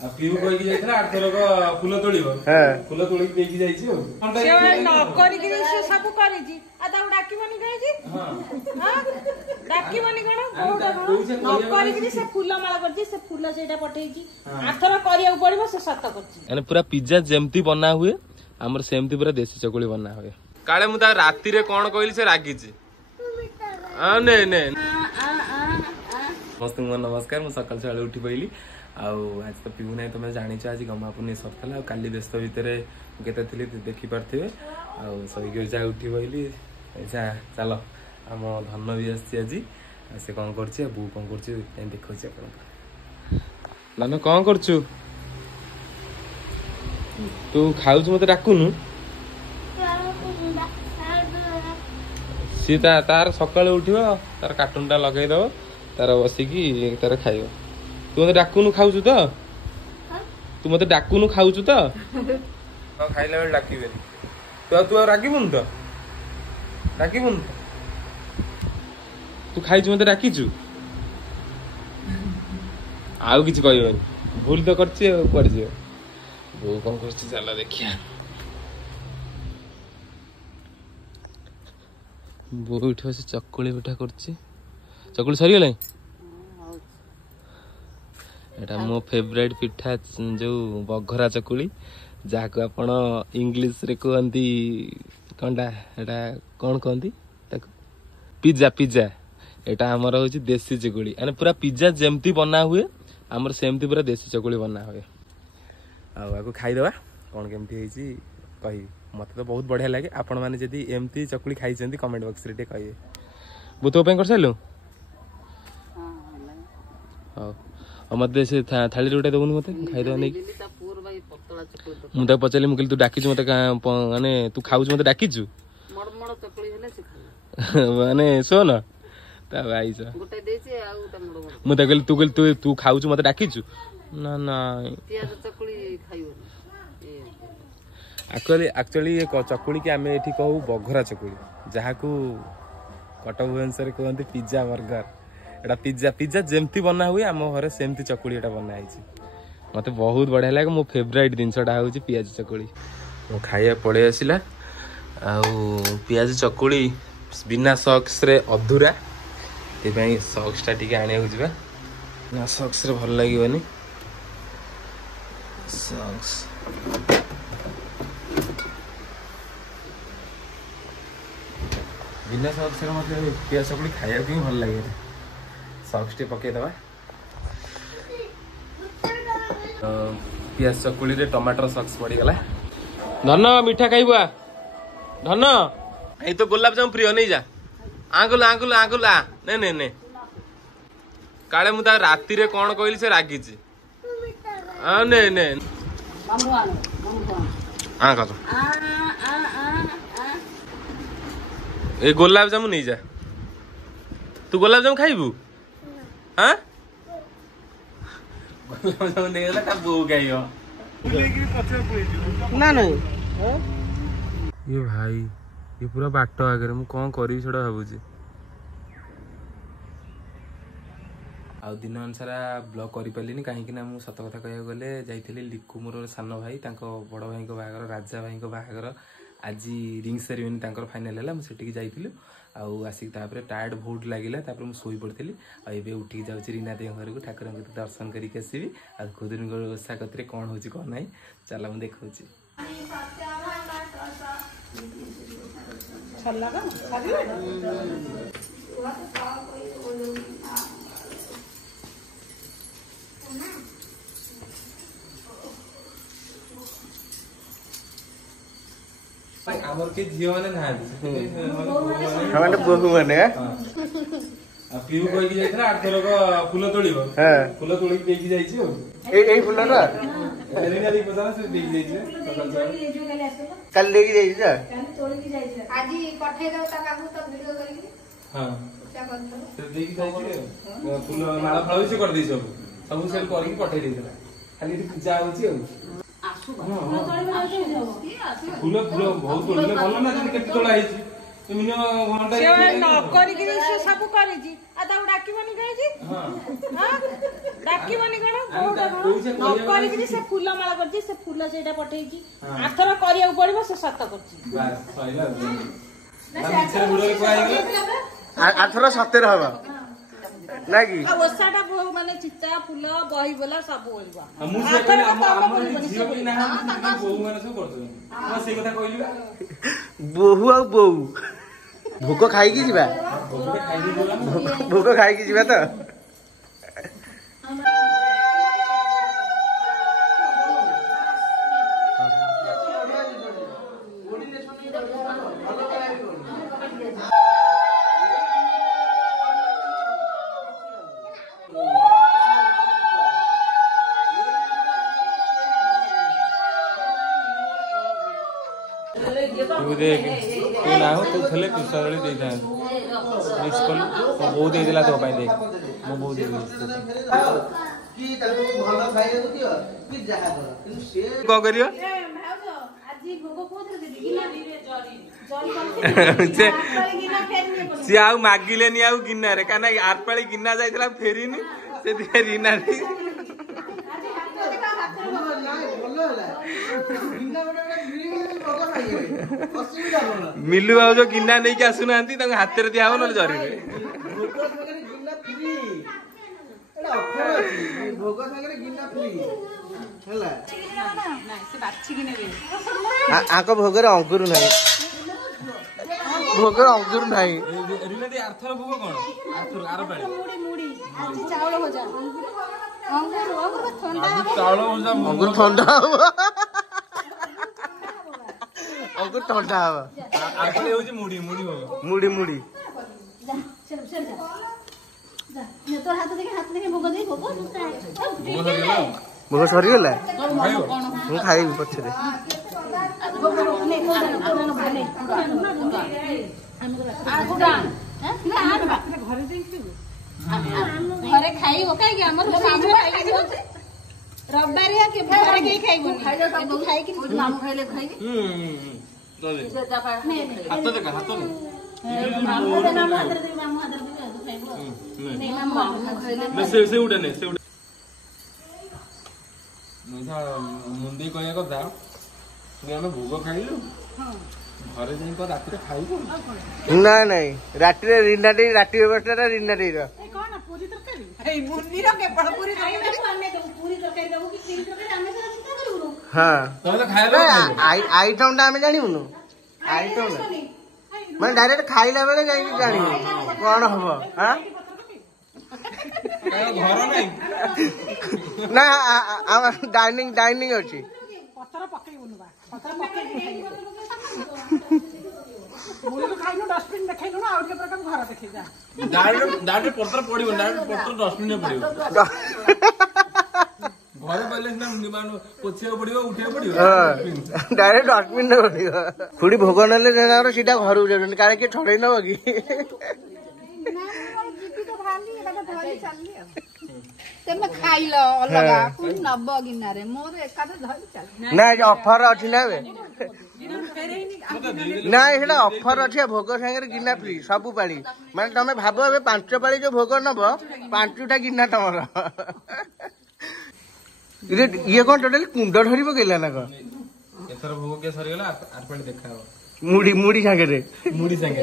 पिऊ कहि जाइथला आठ थरक फूल तोलिबो फूल तोली देकी जाइछि से न करि कि से सब करि जी आ ता डाकीबनी कहि जी हां डाकीबनी कोन न करि कि से फूल माला करछि से फूल सेटा पठै जी आठ थर करिया पड़िबो से सत करछि यानी पूरा पिज्जा जेमती बना हुए हमर सेमती पूरा देसी चकुली बना हुए काले मु ता राती रे कोन कहली से रागी छी आ ने ने मस्त नमस्कार मु सकाल सकाल उठी पइली आज तो पिऊ ना तुम जानी आज गमापुनी सरला काली व्यस्त भितर केते देखी पारे सही जा उठी पइली चल आम धन भी आसी से कौन कर बू कौन कर देखा धन कौन कर तू खाऊ मत डाकुनु सी तार सकाल उठो तार कार्टून टा लगेदब तार बसिकी तार खाइब तू मत डाकुनु खाऊ तो तू मत डाकुनु खाऊ तो खाइला बेले डाकबे तू तू रागबुन तो डाकबुन तू खाई मत डाकिचु आउ किछि कहबनी भूल तो करछि पड़ जियो वो कौन कर चल देखिया बो उठ से चकुली पिठा करछि चकुली सरी गेलै एटा मो फेवरेट पिठा जो बघरा चकुली जहाँ को आपण इंग्लिश रे कहंती कंडा एटा कौन कहंती ताको पिज्जा पिज्जा एटा हमर होची देसी चकुली यानी पूरा पिज्जा जेमती बना हुए हमर सेमती पूरा देसी चकुली बना हुए आको खाईदबा कौन केमती होईची कहि मत तो बहुत बढ़िया लगे आपण माने जदी एमती चकुली खाई चंती कमेंट बॉक्स रे टे कहिए बु तो पे कर सैलु हां और मत से थाली रोटे दउन मते खाई दो नै मुदा पचले मुकल तू डाकी मते माने तू खाऊ मते डाकी छु मडमड चकुली हेले से खाई माने सो न ता भाई सो गोटे देछे आ उटा मडमड मुदा कहल तू खाऊ मते डाकी छु ना ना पियाज चकुली खाइयो एक्चुअली ये चकुली के आमे एठी कहू बघरा चकुली जहाँ को कटक भुवनेश्वर कहते पिज्जा बर्गर एटा पिज्जा पिज्जा जेमती बना हुए आम घर सेमती चकुली एटा बना है मत बहुत बढ़िया लगे मो फेवरेट जिनसटा हूँ पियाज चकुली मो खाइया पड़े आसला पियाज चकुली बिना सॉक्स रे अधूरा ये सॉक्स टा टिके आने जा बिना सॉक्स रे भल लगे सॉक्स बिना सॉक्स रे मतलब पियाज चकुली खाया भी भल लगे सॉक्स टे पके दबा पियाज चकुली रे टमाटर सॉक्स पड़ी गला धन मीठा खाइबा धन ए तो गुलाब जामुन प्रिय नहीं जा आंगुल आंगुल आंगुल आ ने ने ने काले मु ता राती रे कोन कहली से रागी छी आ ने ने आ का ए गुलाब जामुन नहीं जा तू गुलाब जामुन खाइबू हाँ गुलाब जामुन नहीं गला ता बो गाइयो ना नहीं ये भाई ये पूरा बाट आगे मु कौन करी छड़ा भाबुजी आ दिन अनुसार ब्लॉग करि पालिनी काहे कि ना मु सत कथा कहया गले जाइथिली लिकु मोर सान भाई तांको बड़ भाई को बाहागर राजा भाई को बाहागर आज रिंग सेरेमनी तांकर फाइनल है मुझे जाइलु आसिक टायर्ड बहुत लगे मु शोई पड़ी आबे उठी जाऊँ रीना दे घर को ठाकुर दर्शन करके आसवि आ खुदुन ओषा कतरे कौन हो कौन ना चल मुझे देखा हमर के झियो माने ना बहु माने पिऊ कहि जाइथला आठ थरक फूल तोलिबो फूल तोली देकी जाइछि एई फूलटा एलिना दी पजाना से देकी जाइछि सकाल सकाल कल देकी जाइछि जा कल तोली की जाइछि आज पठे दो ता काकू तो वीडियो करी हां क्या करतो से देकी जाइछि फूल माला फळ से कर दै सब सेल करी पठे देइथला खाली पूजा होछि फूल फूल बहुत तोड़े भल ना केते तोड़ा है सब कर डाकबनी कहीं डाकबनी कौन नक से फूल माला कर फूल से पठे आथर करा पड़ो से सत आथर सतर हम ना कि ओसाटा माने चिता फूल बही बोला सब बोहू आ बोऊ भोग खाई भोग खाई तो देख तू ना हो तू थे पिसली दे था मिस कल बो दे दिला तो देख मो बो दे कौन करियो सी आउ मागिलेनी आउ गिना रे काना आठ पाली गिना जाइतला फेरिनी से रीना मिलू बाबू जो गिना नहीं के आसुना हाथ में दिया हम ना जरी आक भोग अंकुर ना भोग अंकुर ना अंकुर ठंडा अंकुर ठंडा मुड़ी मुड़ी मुड़ी मुड़ी भोग सरीगला मुझे खाइबी पछरे घरे खाई रविवार के घरे के खाइबनी खाई कि मामू खाइले खाई हाथ देखा हाथ से उड़े ने से मुंदी कहया कथा आम भोग खाइलु घरे जाई राति खाइबु ना नहीं राति रिनाटी राति व्यवस्था रिनाटी रो कौन पूरी तरकारी ए मुंदी रो के पड़ पूरी तरकारी आने दो पूरी तरकारी दबो कि पूरी तरकारी आमे से चिंता करू हां तो खाइबे आइटम दा हमें जानिबु आइटम मैं डायरेक्ट खाइला बेले जाई जानिबु कोन हबो हां घर नहीं ना डाइनिंग डाइनिंग अछि पत्थर पकई बनुबा पत्थर पकई मुले तो खाइनो डस्टबिन देखेनु ना और के प्रकार घर देखि जा डायरेक्ट पत्थर पड़िबो डायरेक्ट पत्थर डस्टबिन में पड़िबो घरे पहले ना निमान पोछिया पड़िबो उठिया पड़िबो डायरेक्ट डस्टबिन में पड़िबो खुडी भोग नले जेनारो सीधा घर उजन कारे के ठड़ै नबो की तेमे खाइलो अलगा पुन नब गिनारे मोर एकादे धरि चल ना ऑफर अछि ना बे ना एटा ऑफर अछि भोग संगे गिना फ्री सब पाली माने तमे भाबो ए 5 पाली जो भोग नबो 5टा गिना तमरो ये कौन टोटल कुंड धरी पकेला ना कौन एथर भोग के सरीगला आठ पाली देखाओ मुड़ी मुड़ी संगे रे मुड़ी संगे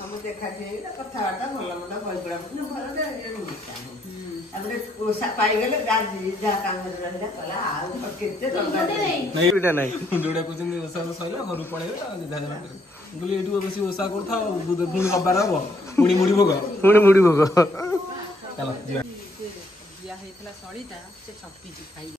हम देखा जे कथा वार्ता भला मना भइबड़ा न भला दे अबे ओसा पाई गेले गाजी जा काम रहला कला आ केते दंगा नहीं बेटा नहीं जोडा को जंगे ओसा सइला घर पळे जा गुली एटू बसी ओसा करथा पुणी रबार हबो पुणी मुड़ी भोग चलो या हेतला सळीता से छप्पी जी खाई